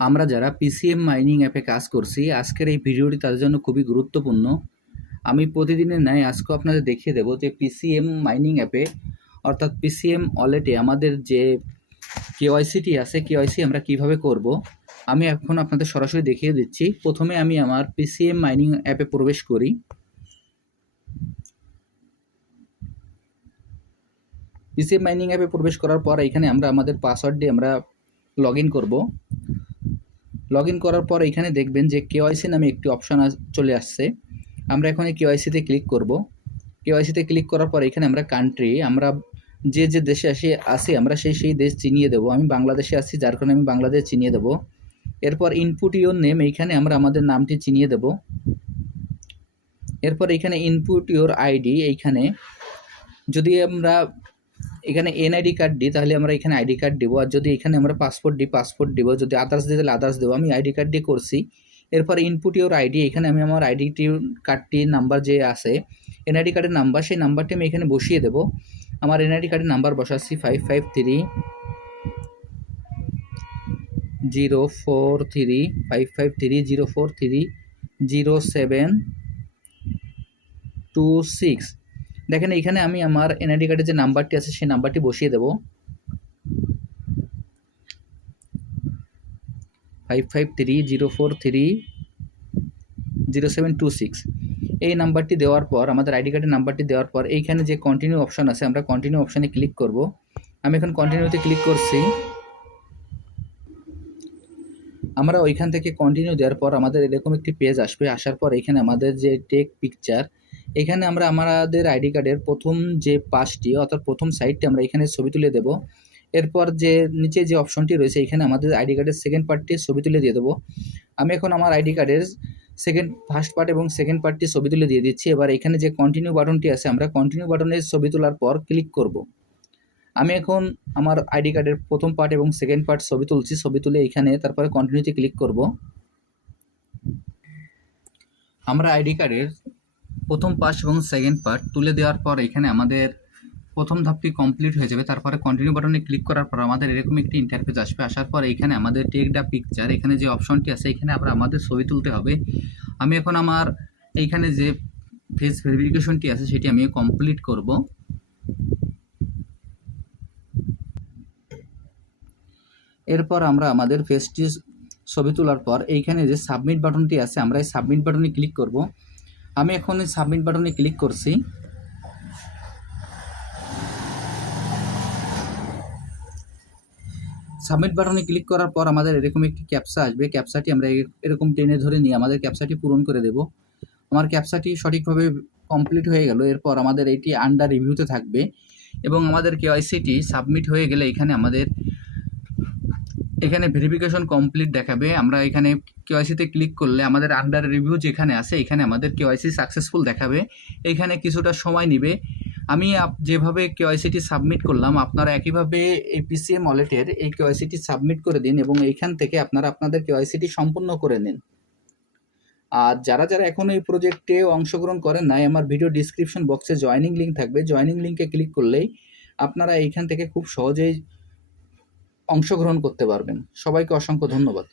আমরা যারা PCM mining অ্যাপে কাজ করছি, আজকের এই ভিডিওটি তাদের জন্য খুবই গুরুত্বপূর্ণ। আমি প্রতিদিনের ন্যায় আজকেও আপনাদের দেখিয়ে দেবো যে পিসিএম মাইনিং অ্যাপে অর্থাৎ পিসিএম ওয়ালেটে আমাদের যে কেওয়াইসিটি আছে কেওয়াইসি আমরা কীভাবে করব, আমি এখন আপনাদের সরাসরি দেখিয়ে দিচ্ছি। প্রথমে আমি আমার পিসিএম মাইনিং অ্যাপে প্রবেশ করি। পিসিএম মাইনিং অ্যাপে প্রবেশ করার পর এখানে আমরা আমাদের পাসওয়ার্ড দিয়ে আমরা লগ ইন করব। লগ ইন করার পর এখানে দেখবেন যে কেওয়াইসি নামে একটি অপশন চলে আসছে। আমরা এখন এই কেওয়াইসিতে ক্লিক করব। কেওয়াইসিতে ক্লিক করার পর এখানে আমরা কান্ট্রি আমরা যে যে দেশে আসি আসি, আমরা সেই সেই দেশ চিনিয়ে দেবো। আমি বাংলাদেশে আসছি, যার কারণে আমি বাংলাদেশ চিনিয়ে দেবো। এরপর ইনপুট ইউর নেম এইখানে আমরা আমাদের নামটি চিনিয়ে দেব। এরপর এখানে ইনপুট ইউর আইডি এইখানে যদি আমরা এখানে এনআইডি কার্ড দিই, তাহলে আমরা এখানে আইডি কার্ড দেবো। আর যদি এখানে আমরা পাসপোর্ট দিই পাসপোর্ট দেবো। যদি আদার্স দিই, তাহলে আদার্স দেবো। আমি আইডি কার্ড দিয়ে করছি। এরপর ইনপুট ইউর আইডি এখানে আমি আমার আইডি কার্ডটি নাম্বার যে আছে এনআইডি কার্ডের নাম্বার সেই নাম্বারটি আমি এখানে বসিয়ে দেবো। আমার এনআইডি কার্ডের নাম্বার বসাচ্ছি five five three zero four three five five three zero four three zero seven two six দেখেন এখানে আমি আমার এনআইডি কার্ডের যে নাম্বারটি আছে, সেই নাম্বারটি বসিয়ে দেব। Five five three zero four three zero seven two six এই নাম্বারটি দেওয়ার পর, আমাদের আইডি কার্ডের নাম্বারটি দেওয়ার পর, এইখানে যে কন্টিনিউ অপশন আছে, আমরা কন্টিনিউ অপশানে ক্লিক করব। আমি এখন কন্টিনিউতে ক্লিক করছি। আমরা ওইখান থেকে কন্টিনিউ দেওয়ার পর, আমাদের এরকম একটি পেজ আসবে। আসার পর এখানে আমাদের যে টেক পিকচার এখানে আমরা আমাদের আইডি কার্ডের প্রথম যে পাশটি অর্থাৎ প্রথম সাইডটি আমরা এখানে ছবি তুলে দেব। এরপর যে নিচে যে অপশনটি রয়েছে, এখানে আমাদের আইডি কার্ডের সেকেন্ড পার্টটি ছবি তুলে দিয়ে দেবো। আমি এখন আমার আইডি কার্ডের সেকেন্ড ফার্স্ট পার্ট এবং সেকেন্ড পার্টটি ছবি তুলে দিয়ে দিচ্ছি। এবার এখানে যে কন্টিনিউ বাটনটি আছে, আমরা কন্টিনিউ বাটনের ছবি তোলার পর ক্লিক করব। আমি এখন আমার আইডি কার্ডের প্রথম পার্ট এবং সেকেন্ড পার্ট ছবি তুলছি। ছবি তুলে এখানে তারপরে কন্টিনিউতে ক্লিক করব। আমরা আইডি কার্ডের প্রথম পার্ট এবং সেকেন্ড পার্ট তুলে দেওয়ার পর এখানে আমাদের প্রথম ধাপটি কমপ্লিট হয়ে যাবে। তারপরে কন্টিনিউ বাটনে ক্লিক করার পর আমাদের এরকম একটি ইন্টারফেস আসবে। আসার পর এখানে আমাদের টেক ডা পিকচার এখানে যে অপশনটি আছে, এখানে আবার আমাদের ছবি তুলতে হবে। আমি এখন আমার এইখানে যে ফেস ভেরিফিকেশনটি আছে, সেটি আমি কমপ্লিট করব। এরপর আমরা আমাদের ফেসটি ছবি তোলার পর এইখানে যে সাবমিট বাটনটি আছে, আমরা এই সাবমিট বাটনে ক্লিক করব। আমি এখন সাবমিট বাটনে ক্লিক করছি। সাবমিট বাটনে ক্লিক করার পর আমাদের এরকম একটি ক্যাপসা আসবে। ক্যাপসাটি আমরা এরকম টেনে ধরে নিয়ে আমাদের ক্যাপসাটি পূরণ করে দেব। আমার ক্যাপসাটি সঠিকভাবে কমপ্লিট হয়ে গেল। এরপর আমাদের এটি আন্ডার রিভিউতে থাকবে এবং আমাদের কেওয়াইসিটি সাবমিট হয়ে গেলে এখানে আমাদের এখানে ভেরিফিকেশন কমপ্লিট দেখাবে। আমরা এখানে কেওয়াইসিতে ক্লিক করলে আমাদের আন্ডার রিভিউ যেখানে আছে, এখানে আমাদের কেওয়াইসি সাকসেসফুল দেখাবে। এখানে কিছুটা সময় নিবে। আমি যেভাবে কেওয়াইসিটি সাবমিট করলাম, আপনারা একইভাবে এই পিসিএম ওয়ালেটের এই কেওয়াইসিটি সাবমিট করে দিন এবং এইখান থেকে আপনারা আপনাদের কেওয়াইসিটি সম্পূর্ণ করে নিন। আর যারা যারা এখনও এই প্রজেক্টে অংশগ্রহণ করেন নাই, আমার ভিডিও ডিসক্রিপশন বক্সে জয়নিং লিঙ্ক থাকবে। জয়নিং লিঙ্কে ক্লিক করলেই আপনারা এইখান থেকে খুব সহজেই অংশগ্রহণ করতে পারবেন। সবাইকে অসংখ্য ধন্যবাদ।